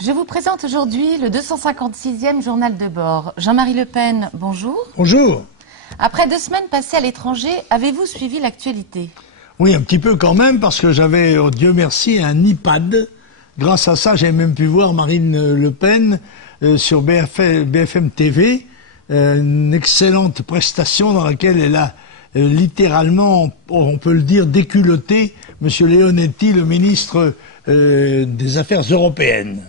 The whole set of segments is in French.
Je vous présente aujourd'hui le 256e journal de bord. Jean-Marie Le Pen, bonjour. Bonjour. Après 2 semaines passées à l'étranger, avez-vous suivi l'actualité? Oui, un petit peu quand même, parce que j'avais, oh Dieu merci, un iPad. Grâce à ça, j'ai même pu voir Marine Le Pen sur BFM TV, une excellente prestation dans laquelle elle a littéralement, on peut le dire, déculotté M. Leonetti, le ministre des Affaires européennes.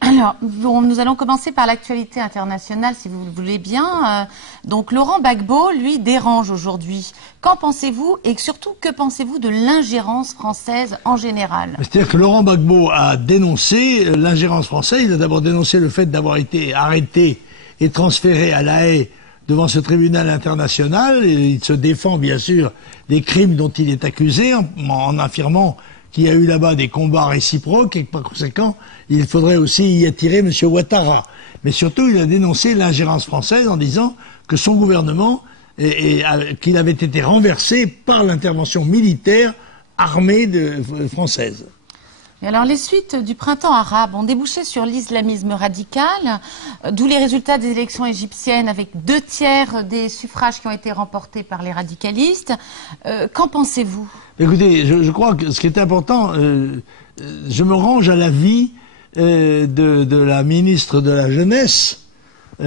Alors, nous allons commencer par l'actualité internationale, si vous le voulez bien. Donc, Laurent Gbagbo, lui, dérange aujourd'hui. Qu'en pensez-vous et surtout, que pensez-vous de l'ingérence française en général? C'est-à-dire que Laurent Gbagbo a dénoncé l'ingérence française. Il a d'abord dénoncé le fait d'avoir été arrêté et transféré à La Haye devant ce tribunal international. Et il se défend, bien sûr, des crimes dont il est accusé en affirmant qu'il y a eu là-bas des combats réciproques et que par conséquent, il faudrait aussi y attirer M. Ouattara. Mais surtout, il a dénoncé l'ingérence française en disant que son gouvernement, qu'il avait été renversé par l'intervention militaire armée française. Et alors, les suites du printemps arabe ont débouché sur l'islamisme radical, d'où les résultats des élections égyptiennes avec 2/3 des suffrages qui ont été remportés par les radicalistes. Qu'en pensez-vous? Écoutez, je crois que ce qui est important, je me range à l'avis de la ministre de la Jeunesse, qui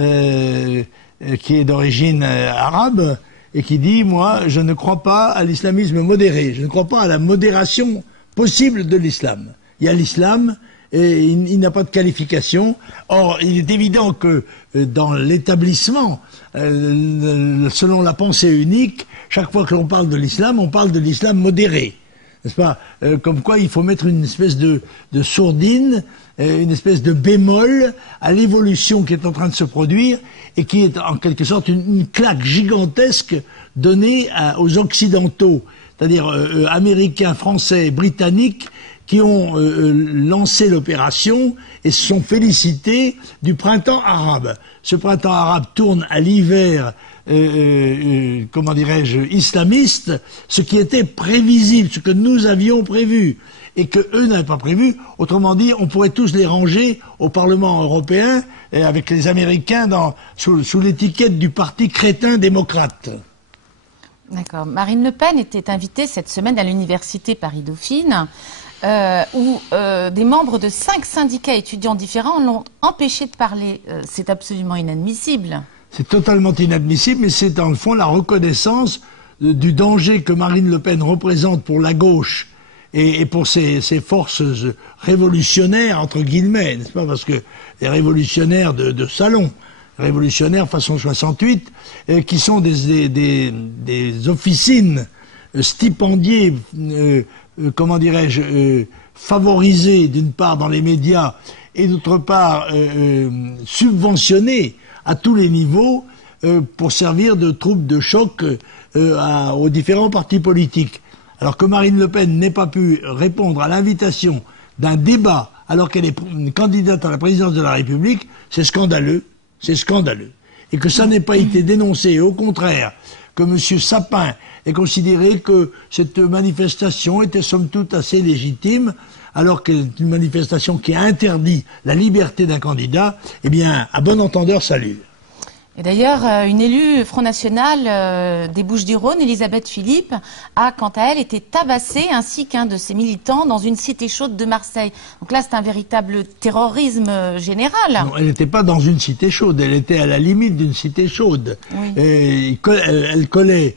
est d'origine arabe, et qui dit, moi, je ne crois pas à l'islamisme modéré, je ne crois pas à la modération possible de l'islam. Il y a l'islam et il n'a pas de qualification. Or, il est évident que dans l'établissement, selon la pensée unique, chaque fois que l'on parle de l'islam, on parle de l'islam modéré. N'est-ce pas? Comme quoi il faut mettre une espèce de sourdine, une espèce de bémol à l'évolution qui est en train de se produire et qui est en quelque sorte une claque gigantesque donnée aux Occidentaux, c'est-à-dire Américains, Français, Britanniques, qui ont lancé l'opération et se sont félicités du printemps arabe. Ce printemps arabe tourne à l'hiver, comment dirais-je, islamiste, ce qui était prévisible, ce que nous avions prévu et que eux n'avaient pas prévu. Autrement dit, on pourrait tous les ranger au Parlement européen et avec les Américains sous l'étiquette du parti crétin démocrate. D'accord. Marine Le Pen était invitée cette semaine à l'université Paris-Dauphine, où des membres de 5 syndicats étudiants différents l'ont empêché de parler. C'est absolument inadmissible. C'est totalement inadmissible, mais c'est dans le fond la reconnaissance du danger que Marine Le Pen représente pour la gauche et pour ses forces révolutionnaires, entre guillemets, n'est-ce pas, parce que les révolutionnaires de salon, révolutionnaires façon 68, qui sont des officines stipendiées, comment dirais-je, favorisées d'une part dans les médias et d'autre part subventionnées à tous les niveaux pour servir de troupe de choc aux différents partis politiques. Alors que Marine Le Pen n'ait pas pu répondre à l'invitation d'un débat alors qu'elle est candidate à la présidence de la République, c'est scandaleux, c'est scandaleux. Et que ça n'ait pas été dénoncé, et au contraire, que M. Sapin ait considéré que cette manifestation était somme toute assez légitime, alors qu'elle est une manifestation qui interdit la liberté d'un candidat, eh bien, à bon entendeur, salut. Et d'ailleurs, une élue Front National des Bouches-du-Rhône, Elisabeth Philippe, a quant à elle été tabassée, ainsi qu'un de ses militants, dans une cité chaude de Marseille. Donc là, c'est un véritable terrorisme général. Non, elle n'était pas dans une cité chaude, elle était à la limite d'une cité chaude. Oui. Elle collait,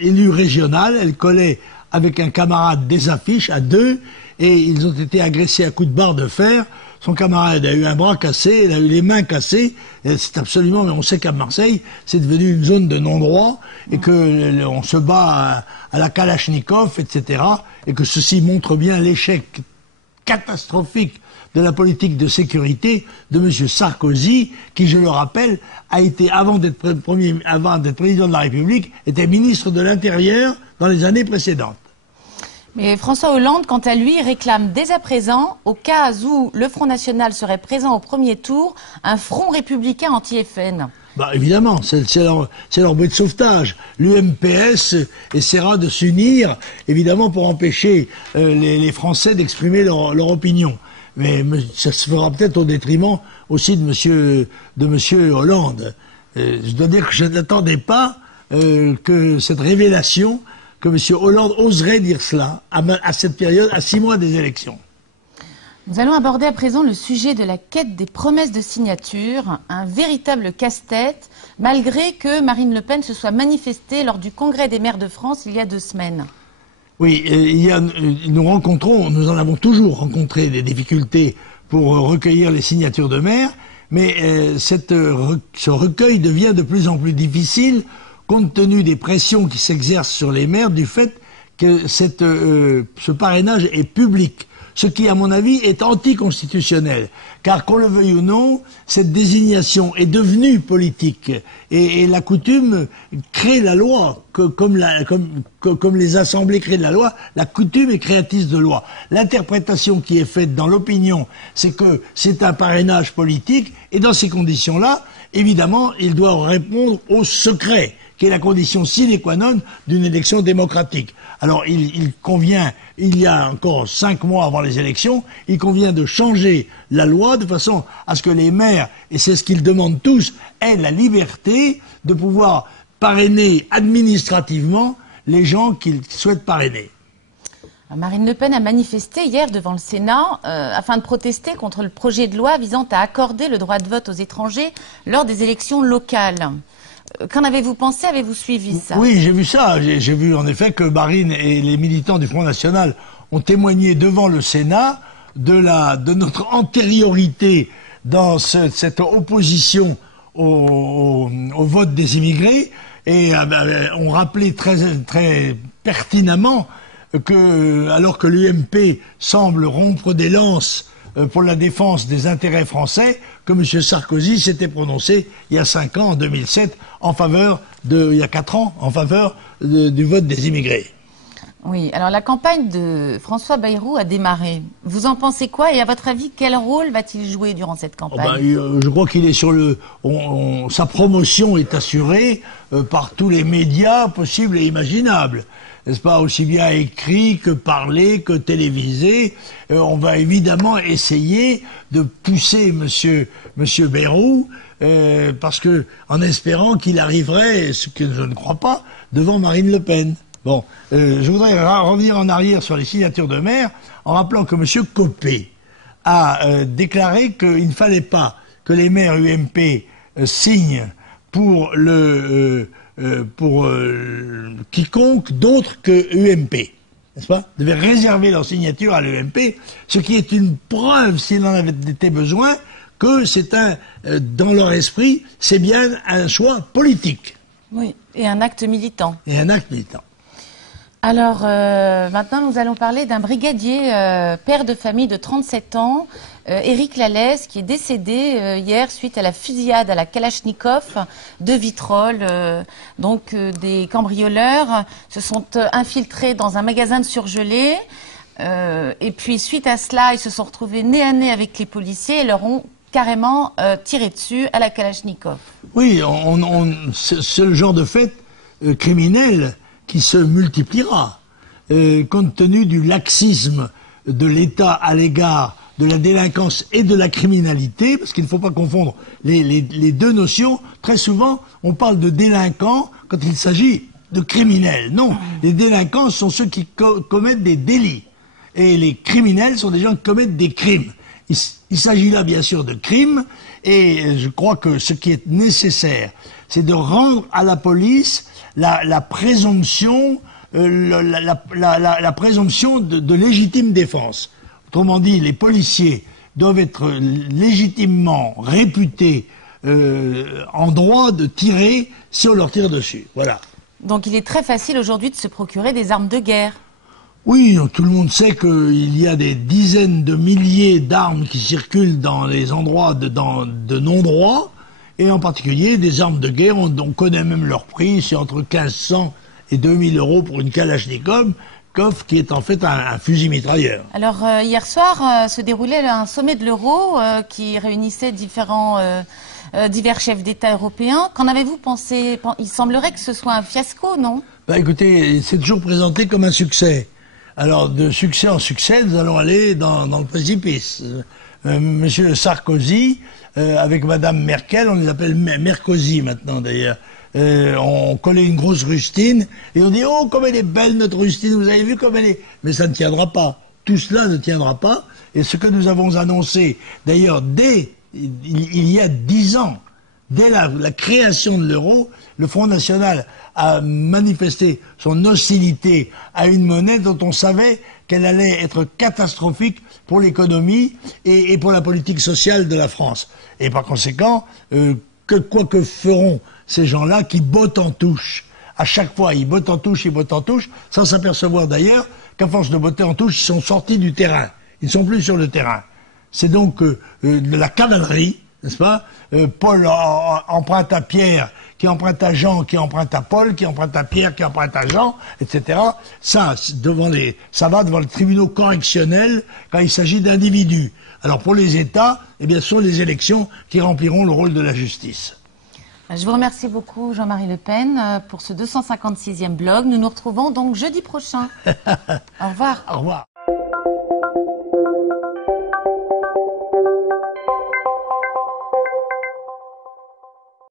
élue régionale, elle collait avec un camarade des affiches à 2, et ils ont été agressés à coups de barre de fer. Son camarade a eu un bras cassé, il a eu les mains cassées. C'est absolument, mais on sait qu'à Marseille, c'est devenu une zone de non-droit et que on se bat à la Kalachnikov, etc. Et que ceci montre bien l'échec catastrophique de la politique de sécurité de M. Sarkozy, qui, je le rappelle, a été, avant d'être président de la République, était ministre de l'Intérieur dans les années précédentes. Mais François Hollande, quant à lui, réclame dès à présent, au cas où le Front National serait présent au premier tour, un front républicain anti-FN. Bah évidemment, c'est leur bouée de sauvetage. L'UMPS essaiera de s'unir, évidemment, pour empêcher les Français d'exprimer leur opinion. Mais ça se fera peut-être au détriment aussi de Monsieur Hollande. Je dois dire que je n'attendais pas que cette révélation, que Monsieur Hollande oserait dire cela à cette période, à 6 mois des élections. Nous allons aborder à présent le sujet de la quête des promesses de signature, un véritable casse-tête, malgré que Marine Le Pen se soit manifestée lors du Congrès des maires de France il y a 2 semaines. Oui, nous en avons toujours rencontré des difficultés pour recueillir les signatures de maires, mais ce recueil devient de plus en plus difficile compte tenu des pressions qui s'exercent sur les maires du fait que ce parrainage est public. Ce qui, à mon avis, est anticonstitutionnel. Car, qu'on le veuille ou non, cette désignation est devenue politique. Et la coutume crée la loi. Comme les assemblées créent la loi, la coutume est créatrice de loi. L'interprétation qui est faite dans l'opinion, c'est que c'est un parrainage politique. Et dans ces conditions-là, évidemment, il doit répondre au secret, qui est la condition sine qua non d'une élection démocratique. Alors, il convient, il y a encore 5 mois avant les élections, il convient de changer la loi de façon à ce que les maires, et c'est ce qu'ils demandent tous, aient la liberté de pouvoir parrainer administrativement les gens qu'ils souhaitent parrainer. Marine Le Pen a manifesté hier devant le Sénat afin de protester contre le projet de loi visant à accorder le droit de vote aux étrangers lors des élections locales. Qu'en avez-vous pensé? Avez-vous suivi ça? Oui, j'ai vu ça. J'ai vu en effet que Marine et les militants du Front National ont témoigné devant le Sénat de notre antériorité dans cette opposition au vote des immigrés et ont rappelé très pertinemment que, alors que l'UMP semble rompre des lances pour la défense des intérêts français, que M. Sarkozy s'était prononcé il y a 5 ans, en 2007, il y a 4 ans, en faveur du vote des immigrés. Oui, alors la campagne de François Bayrou a démarré. Vous en pensez quoi? Et à votre avis, quel rôle va-t-il jouer durant cette campagne? Je crois qu'il est sur sa promotion est assurée par tous les médias possibles et imaginables. N'est-ce pas, aussi bien écrit que parlé que télévisé. On va évidemment essayer de pousser Monsieur Bayrou, parce que en espérant qu'il arriverait, ce que je ne crois pas, devant Marine Le Pen. Bon, je voudrais revenir en arrière sur les signatures de maires en rappelant que M. Copé a déclaré qu'il ne fallait pas que les maires UMP signent pour quiconque d'autre que UMP, n'est-ce pas? Devaient réserver leur signature à l'UMP, ce qui est une preuve, s'il en avait été besoin, que c'est dans leur esprit, c'est bien un choix politique. Oui, et un acte militant. Et un acte militant. Alors, maintenant, nous allons parler d'un brigadier, père de famille de 37 ans, Éric Lallès, qui est décédé hier suite à la fusillade à la Kalachnikov de Vitrolles. Des cambrioleurs se sont infiltrés dans un magasin de surgelés. Et puis, suite à cela, ils se sont retrouvés nez à nez avec les policiers et leur ont carrément tiré dessus à la Kalachnikov. Oui, c'est le genre de fait criminel qui se multipliera, compte tenu du laxisme de l'État à l'égard de la délinquance et de la criminalité, parce qu'il ne faut pas confondre les deux notions. Très souvent, on parle de délinquants quand il s'agit de criminels. Non, les délinquants sont ceux qui commettent des délits, et les criminels sont des gens qui commettent des crimes. Il s'agit là, bien sûr, de crimes, et je crois que ce qui est nécessaire, c'est de rendre à la police la présomption, la présomption de légitime défense. Autrement dit, les policiers doivent être légitimement réputés en droit de tirer si on leur tire dessus. Voilà. Donc il est très facile aujourd'hui de se procurer des armes de guerre. Oui, tout le monde sait qu'il y a des dizaines de milliers d'armes qui circulent dans les endroits de non-droit, et en particulier des armes de guerre, on connaît même leur prix, c'est entre 1500 et 2000 euros pour une Kalachnikov, qui est en fait un fusil mitrailleur. Alors hier soir se déroulait un sommet de l'euro qui réunissait différents divers chefs d'État européens. Qu'en avez-vous pensé? Il semblerait que ce soit un fiasco, non? Bah écoutez, c'est toujours présenté comme un succès. Alors, de succès en succès, nous allons aller dans le précipice. Monsieur Sarkozy, avec Madame Merkel, on les appelle Merkozy maintenant d'ailleurs, on collait une grosse rustine, et on dit « Oh, comme elle est belle notre rustine, vous avez vu comme elle est ?» Mais ça ne tiendra pas. Tout cela ne tiendra pas. Et ce que nous avons annoncé, d'ailleurs, il y a 10 ans, dès la création de l'euro, le Front National a manifesté son hostilité à une monnaie dont on savait qu'elle allait être catastrophique pour l'économie et pour la politique sociale de la France. Et par conséquent, quoi que feront ces gens-là qui bottent en touche, à chaque fois ils bottent en touche, sans s'apercevoir d'ailleurs qu'à force de botter en touche, ils sont sortis du terrain. Ils ne sont plus sur le terrain. C'est donc de la cavalerie, n'est-ce pas? Paul emprunte à Pierre, qui emprunte à Jean, qui emprunte à Paul, qui emprunte à Pierre, qui emprunte à Jean, etc. Ça va devant les tribunaux correctionnels quand il s'agit d'individus. Alors pour les États, eh bien, ce sont les élections qui rempliront le rôle de la justice. Je vous remercie beaucoup, Jean-Marie Le Pen, pour ce 256e blog. Nous nous retrouvons donc jeudi prochain. Au revoir. Au revoir.